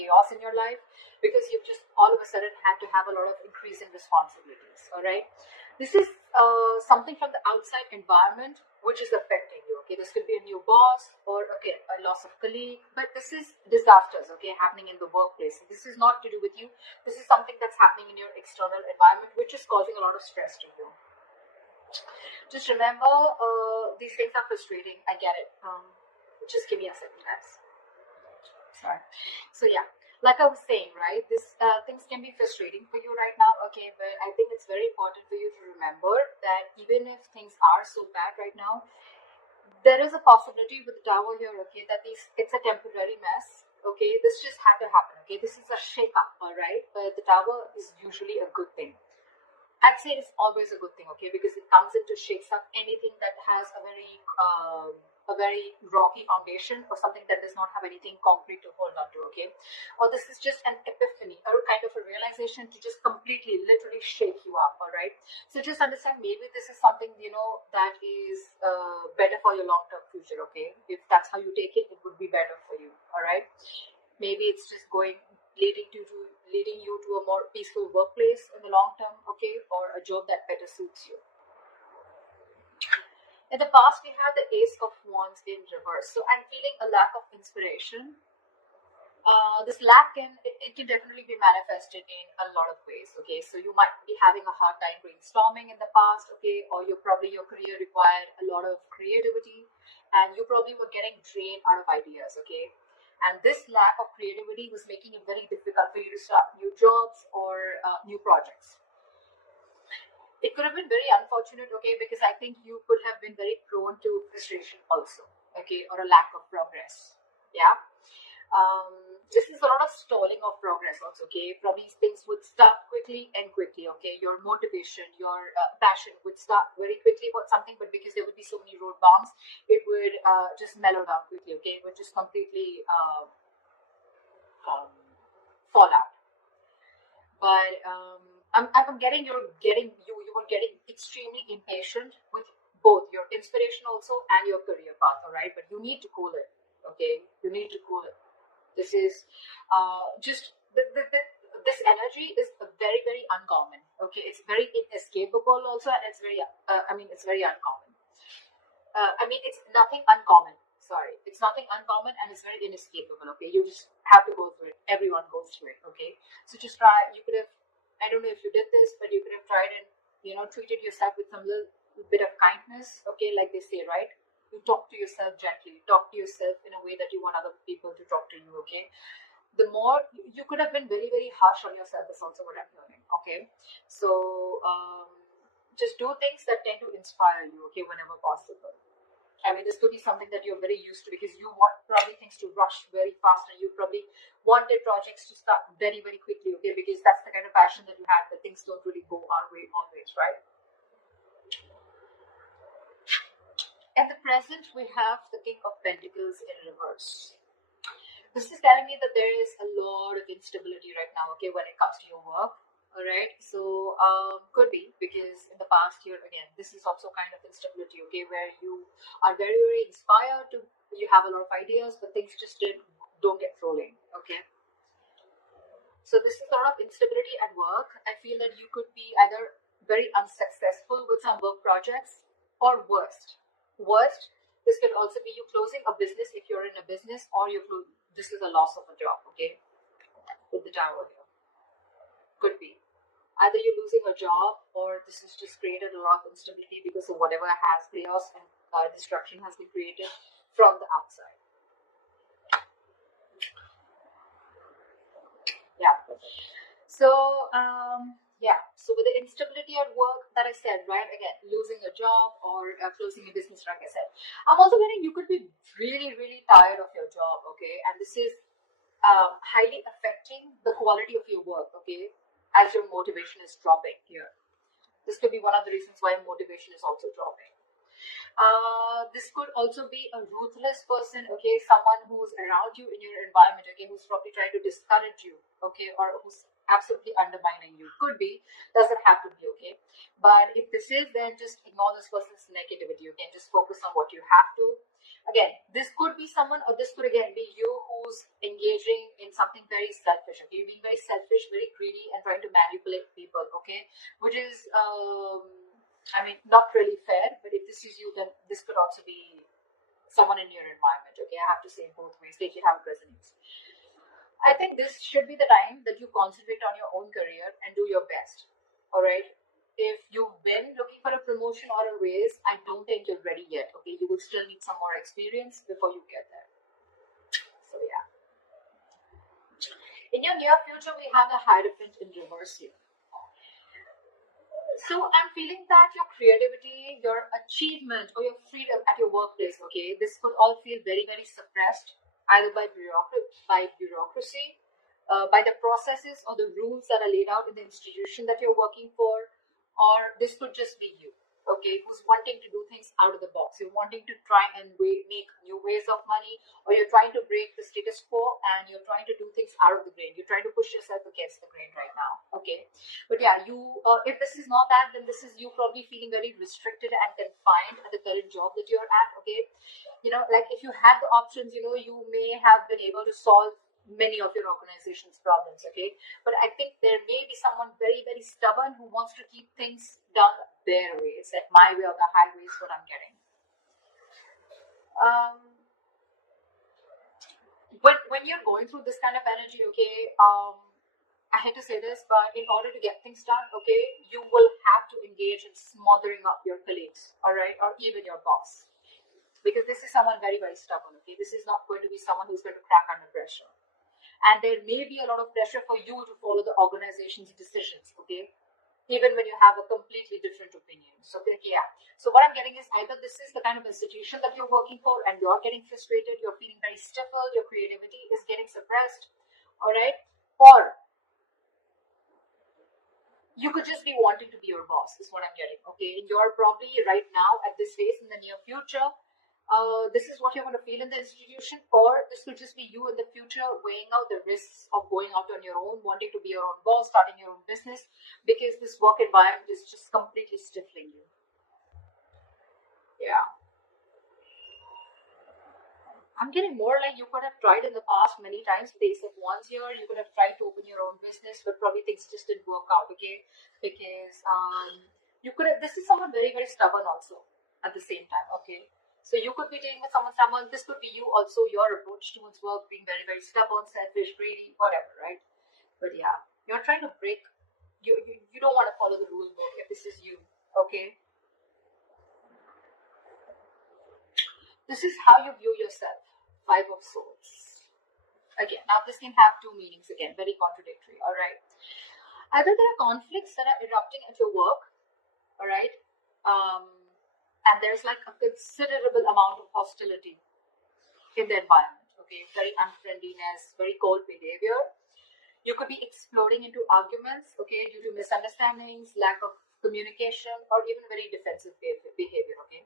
chaos in your life because you've just all of a sudden had to have a lot of increase in responsibilities. All right, this is something from the outside environment which is affecting you. Okay, this could be a new boss or okay a loss of colleague, but this is disasters. Okay, happening in the workplace. This is not to do with you. This is something that's happening in your external environment, which is causing a lot of stress to you. Just remember, these things are frustrating. I get it. Just give me a second, guys. Sorry. So yeah, like I was saying, right? This things can be frustrating for you right now. Okay, but I think it's very important for you to remember that even if things are so bad right now, there is a possibility with the tower here. Okay, that it's a temporary mess. Okay, this just had to happen. Okay, this is a shake up. All right, but the tower is usually a good thing. I'd say it's always a good thing, okay, because it comes into shakes up anything that has a very rocky foundation or something that does not have anything concrete to hold on to, okay. Or this is just an epiphany or kind of a realization to just completely, literally shake you up, all right. So just understand, maybe this is something that is better for your long-term future, okay. If that's how you take it, it would be better for you, all right. Maybe it's just leading you to a more peaceful workplace in the long term, okay, or a job that better suits you. In the past, we have the Ace of Wands in reverse. So I'm feeling a lack of inspiration. This lack it can definitely be manifested in a lot of ways, okay. So you might be having a hard time brainstorming in the past, okay, or your career required a lot of creativity and you probably were getting drained out of ideas, okay. And this lack of creativity was making it very difficult for you to start new jobs or new projects. It could have been very unfortunate, okay, because I think you could have been very prone to frustration also, okay, or a lack of progress. Yeah. This is a lot of stalling of progress also, okay. Probably things would start quickly, okay. Your motivation, your passion would start very quickly about something, but because there would be so many road bumps, it would just mellow down quickly, okay. It would just completely fall out. But I'm getting you were getting extremely impatient with both your inspiration also and your career path, all right. But you need to cool it, okay. You need to cool it. This is just this energy is very, very uncommon, okay. It's very inescapable also, and it's very it's very uncommon. It's nothing uncommon, sorry, it's nothing uncommon, and it's very inescapable, okay. You just have to go through it. Everyone goes through it, okay. So just try. You could have, I don't know if you did this, but you could have tried and treated yourself with some little bit of kindness, okay. Like they say, right? You talk to yourself gently. Talk to yourself in a way that you want other people to talk to you, okay. The more you could have been very, very harsh on yourself is also what I'm hearing, okay. So just do things that tend to inspire you, okay, whenever possible. This could be something that you're very used to because you want probably things to rush very fast, and you probably wanted projects to start very, very quickly, okay, because that's the kind of passion that you had, but things don't really go our way always, right? At the present, we have the King of Pentacles in reverse. This is telling me that there is a lot of instability right now, okay, when it comes to your work. All right, so could be because in the past year, again, this is also kind of instability, okay, where you are very, very inspired to, you have a lot of ideas, but things just don't get rolling, okay. So this is a lot of instability at work. I feel that you could be either very unsuccessful with some work projects, or worst, this could also be you closing a business if you're in a business, or this is a loss of a job, okay, with the tower here. Could be either you're losing a job, or this has just created a lot of instability because of whatever has chaos and destruction has been created from the outside. Yeah. So so with the instability at work that I said, right, again, losing a job or closing a business, like I said, I'm also getting you could be really, really tired of your job, okay, and this is highly affecting the quality of your work, okay, as your motivation is dropping here. This could be one of the reasons why motivation is also dropping. This could also be a ruthless person, okay, someone who's around you in your environment, okay, who's probably trying to discourage you, okay, or who's absolutely undermining you. Could be, doesn't have to be, okay. But if this is, then just ignore this person's negativity, okay, and just focus on what you have to Again, this could be someone, or this could again be you who's engaging in something very selfish. Okay, you're being very selfish, very greedy, and trying to manipulate people. Okay, which is, I mean, not really fair. But if this is you, then this could also be someone in your environment. Okay, I have to say both ways. Take it how it resonates. I think this should be the time that you concentrate on your own career and do your best. All right. If you've been looking for a promotion or a raise, I don't think you're ready yet. Okay, you will still need some more experience before you get there. So yeah. In your near future, we have the Hierophant in reverse here. So I'm feeling that your creativity, your achievement, or your freedom at your workplace, okay, this could all feel very, very suppressed, either by bureaucracy, by the processes or the rules that are laid out in the institution that you're working for, or this could just be you, okay, who's wanting to do things out of the box. You're wanting to try and make new ways of money, or you're trying to break the status quo and you're trying to do things out of the grain. You're trying to push yourself against the grain right now, okay. But yeah, if this is not that, then this is you probably feeling very restricted and confined at the current job that you're at, okay. Like if you had the options, you may have been able to solve many of your organization's problems, okay. But I think there may be someone very, very stubborn who wants to keep things done their way. It's like my way or the highway is what I'm getting. When you're going through this kind of energy, okay, I hate to say this, but in order to get things done, okay, you will have to engage in smothering up your colleagues, all right, or even your boss, because this is someone very, very stubborn, okay. This is not going to be someone who's going to crack under pressure, and there may be a lot of pressure for you to follow the organization's decisions, okay, even when you have a completely different opinion. So yeah. So what I'm getting is either this is the kind of institution that you're working for and you're getting frustrated, you're feeling very stifled, your creativity is getting suppressed, all right, or you could just be wanting to be your boss, is what I'm getting, okay. You're probably right now at this phase in the near future, this is what you're going to feel in the institution, or this could just be you in the future weighing out the risks of going out on your own, wanting to be your own boss, starting your own business, because this work environment is just completely stifling you. Yeah. I'm getting more like you could have tried in the past many times. They said once here you could have tried to open your own business, but probably things just didn't work out, okay? Because you could have, this is someone very, very stubborn also at the same time, okay? So you could be dealing with someone, this could be you also, your approach towards work being very, very stubborn, selfish, greedy, whatever, right? But yeah, you're trying to break, you don't want to follow the rule book if this is you, okay? This is how you view yourself. Five of Swords. Again, now this can have two meanings again, very contradictory, all right? Either there are conflicts that are erupting at your work, all right? And there's like a considerable amount of hostility in the environment, okay? Very unfriendliness, very cold behavior. You could be exploding into arguments, okay, due to misunderstandings, lack of communication, or even very defensive behavior, okay.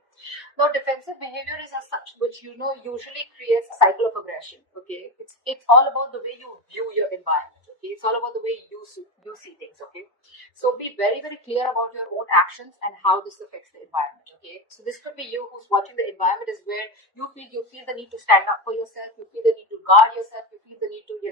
Now, defensive behavior is as such, which usually creates a cycle of aggression, okay. It's all about the way you view your environment, okay. It's all about the way you see things, okay. So be very, very clear about your own actions and how this affects the environment, okay. So this could be you who's watching the environment is where you feel the need to stand up for yourself, you feel the need to guard yourself, you feel the need to,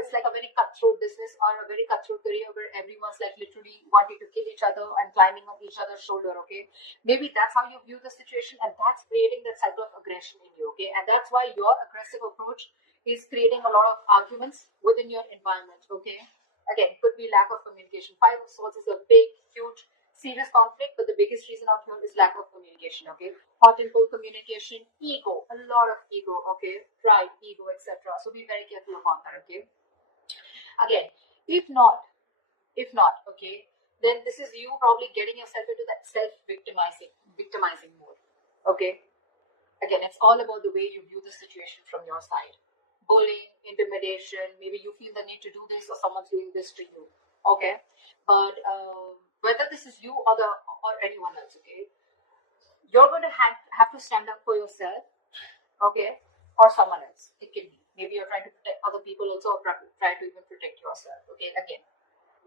it's like a very cutthroat business or a very cutthroat career where everyone's like literally wanting to kill each other and climbing on each other's shoulder, okay? Maybe that's how you view the situation, and that's creating that cycle of aggression in you, okay? And that's why your aggressive approach is creating a lot of arguments within your environment, okay? Again, could be lack of communication. Five of Swords is a big, huge, serious conflict, but the biggest reason out here is lack of communication, okay? Hot and cold communication, ego, a lot of ego, okay? Pride, ego, etc. So be very careful about that, okay? Again, if not, okay, then this is you probably getting yourself into that victimizing mode, okay? Again, it's all about the way you view the situation from your side. Bullying, intimidation, maybe you feel the need to do this or someone's doing this to you, okay? But whether this is you or anyone else, okay, you're going to have to stand up for yourself, okay, or someone else. It can be. Maybe you're trying to protect other people also, or try to even protect yourself, okay? Again,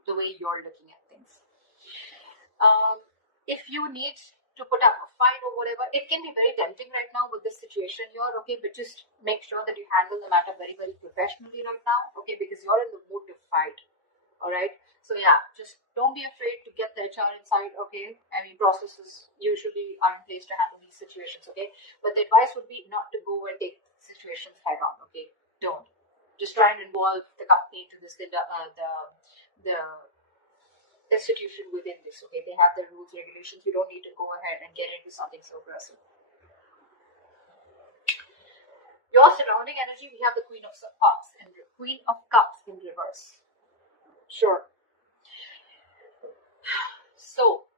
the way you're looking at things. If you need to put up a fight or whatever. It can be very tempting right now with this situation here, okay, but just make sure that you handle the matter very, very professionally right now, okay, because you're in the mood to fight. All right, so yeah, just don't be afraid to get the HR inside, okay. I mean, processes usually are in place to handle these situations, okay, but the advice would be not to go and take situations head on, okay. Don't just try and involve the company to this, the institution within this, okay. They have their rules, regulations. You don't need to go ahead and get into something so aggressive. Your surrounding energy, we have the Queen of Cups in reverse. Sure. So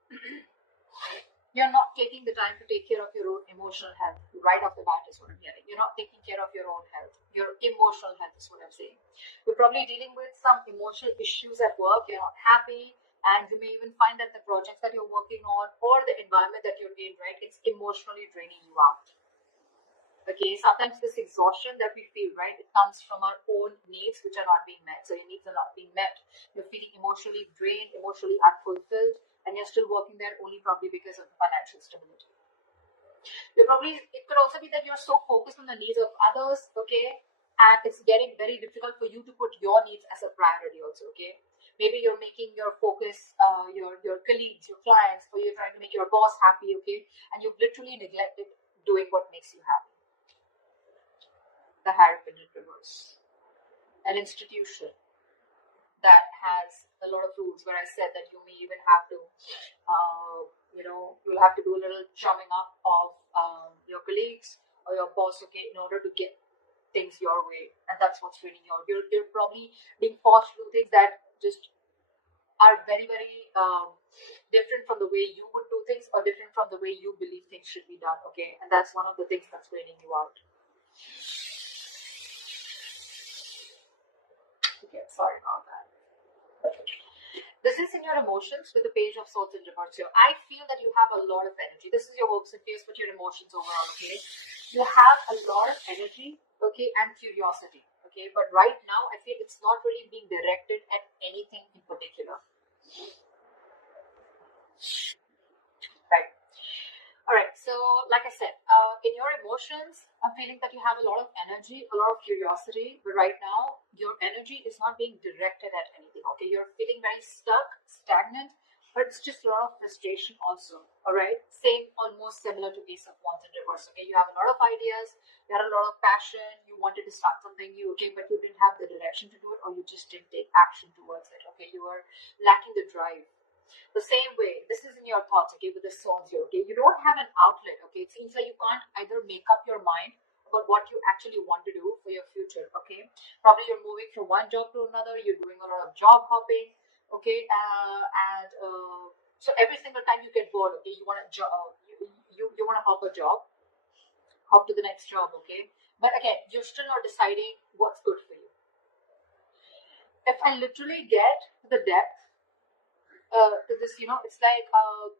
you're not taking the time to take care of your own emotional health right off the bat is what I'm hearing. You're not taking care of your own health. Your emotional health is what I'm saying. You're probably dealing with some emotional issues at work. You're not happy, and you may even find that the projects that you're working on or the environment that you're in, right, it's emotionally draining you out. Okay, sometimes this exhaustion that we feel, right, it comes from our own needs which are not being met. So your needs are not being met. You're feeling emotionally drained, emotionally unfulfilled, and you're still working there only probably because of the financial stability. It could also be that you're so focused on the needs of others, okay, and it's getting very difficult for you to put your needs as a priority also, okay. Maybe you're making your focus, your colleagues, your clients, or you're trying to make your boss happy, okay, and you've literally neglected doing what makes you happy. The Hierophant in reverse. An institution that has a lot of rules, where I said that you may even have to, you'll have to do a little chumming up of your colleagues or your boss, okay, in order to get things your way. And that's what's draining you out. You're probably being forced to do things that just are very, very different from the way you would do things, or different from the way you believe things should be done, okay. And that's one of the things that's draining you out. Okay, sorry about that. This is in your emotions with the Page of Swords in reverse here. I feel that you have a lot of energy. This is your hopes and fears, but your emotions overall, okay? You have a lot of energy, okay, and curiosity, okay? But right now, I feel it's not really being directed at anything in particular. Right. All right, so like I said, in your emotions, I'm feeling that you have a lot of energy, a lot of curiosity, but right now, your energy is not being directed at anything, okay? You're feeling very stuck, stagnant, but it's just a lot of frustration also, all right? Same, almost similar to Ace of Wands in reverse, okay? You have a lot of ideas, you had a lot of passion, you wanted to start something new, okay, but you didn't have the direction to do it, or you just didn't take action towards it, okay? You were lacking the drive. The same way, this is in your thoughts, okay, with the swords here, okay? You don't have an outlet, okay? It seems like you can't either make up your mind about what you actually want to do for your future, okay? Probably you're moving from one job to another, you're doing a lot of job hopping, okay? So every single time you get bored, okay, you want to you want to hop a job, hop to the next job, okay? But again, you're still not deciding what's good for you. If I literally get to the depth to this, it's like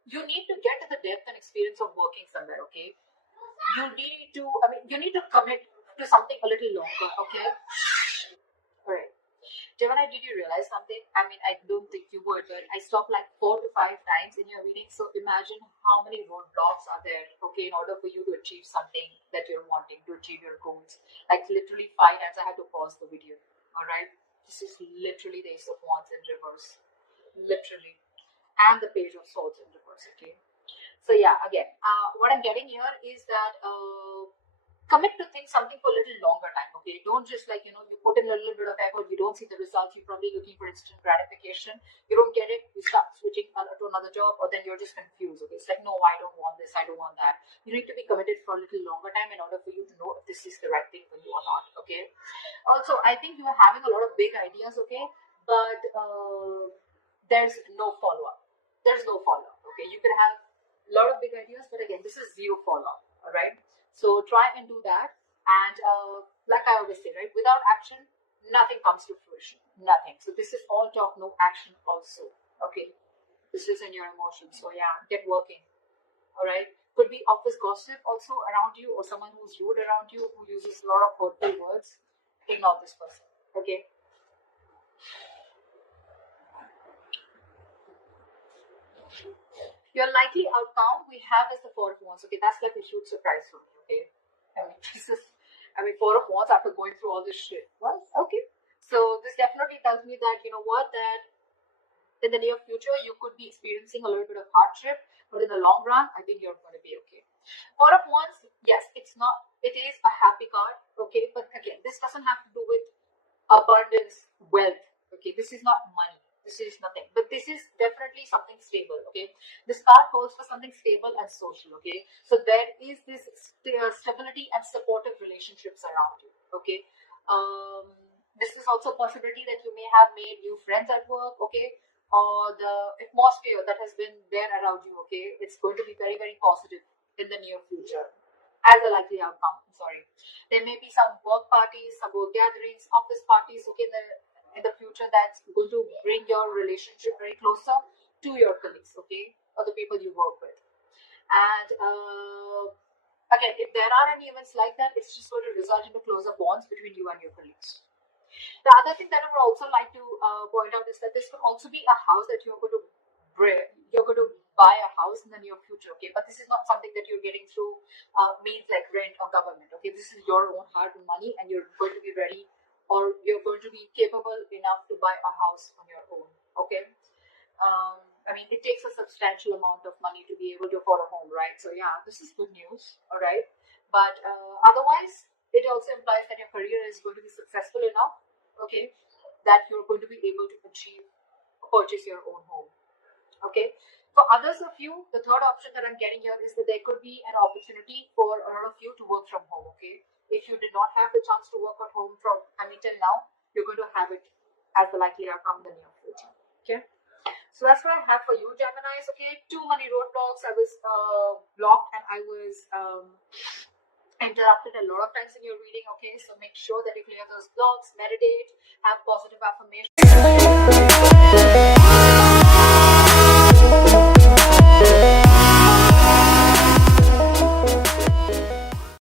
you need to get to the depth and experience of working somewhere, okay? You need to commit to something a little longer, okay? All right. Gemini, did you realize something? I mean, I don't think you would, but I stopped like 4 to 5 times in your reading. So imagine how many roadblocks are there, okay, in order for you to achieve something that you're wanting, to achieve your goals. Like literally 5 times I had to pause the video, all right? This is literally the Ace of Wands in reverse. Literally. And the Page of Swords in reverse, okay? So yeah, again, what I'm getting here is that commit to something for a little longer time, okay? Don't just you put in a little bit of effort, you don't see the results, you're probably looking for instant gratification, you don't get it, you start switching to another job, or then you're just confused, okay? It's like, no, I don't want this, I don't want that. You need to be committed for a little longer time in order for you to know if this is the right thing for you or not, okay? Also, I think you are having a lot of big ideas, okay? But there's no follow-up. There's no follow-up, okay? You can have a lot of big ideas, but again, this is zero follow-up, all right? So try and do that. And like I always say, right, without action, nothing comes to fruition. Nothing. So this is all talk, no action also, okay? This is in your emotions. So yeah, get working, all right? Could be office gossip also around you, or someone who's rude around you, who uses a lot of hurtful words. Ignore this person, okay? Your likely outcome we have is the Four of Wands. Okay, that's like a huge surprise for me. Okay, Four of Wands after going through all this shit. What? Okay, so this definitely tells me that you know what, that in the near future you could be experiencing a little bit of hardship, but in the long run, I think you're going to be okay. Four of Wands, yes, it is a happy card, okay, but again, this doesn't have to do with abundance, wealth, okay, this is not money, this is nothing, but this is definitely something stable, okay. This card calls for something stable and social, okay, so there is this stability and supportive relationships around you, okay. This is also a possibility that you may have made new friends at work, okay, or the atmosphere that has been there around you, okay, it's going to be very, very positive in the near future as a likely outcome. Sorry, there may be some work parties, some work gatherings, office parties, okay, in the future that's going to bring your relationship very closer to your colleagues, okay, or the people you work with. And again, if there are any events like that, it's just going to result in the closer bonds between you and your colleagues. The other thing that I would also like to point out is that this could also be a house that you're going to buy a house in the near future, okay, but this is not something that you're getting through means like rent or government, okay, this is your own hard-earned money and you're going to be ready, or you're going to be capable enough to buy a house on your own, okay. It takes a substantial amount of money to be able to afford a home, right? So yeah, this is good news, all right, but otherwise it also implies that your career is going to be successful enough, okay, that you're going to be able to purchase your own home. Okay, for others of you, the third option that I'm getting here is that there could be an opportunity for a lot of you to work from home. Okay, if you did not have the chance to work at home till now, you're going to have it as the likely outcome in the near future. Okay, so that's what I have for you, Geminis. Okay, too many roadblocks. I was blocked and I was interrupted a lot of times in your reading. Okay, so make sure that you clear those blocks, meditate, have positive affirmations.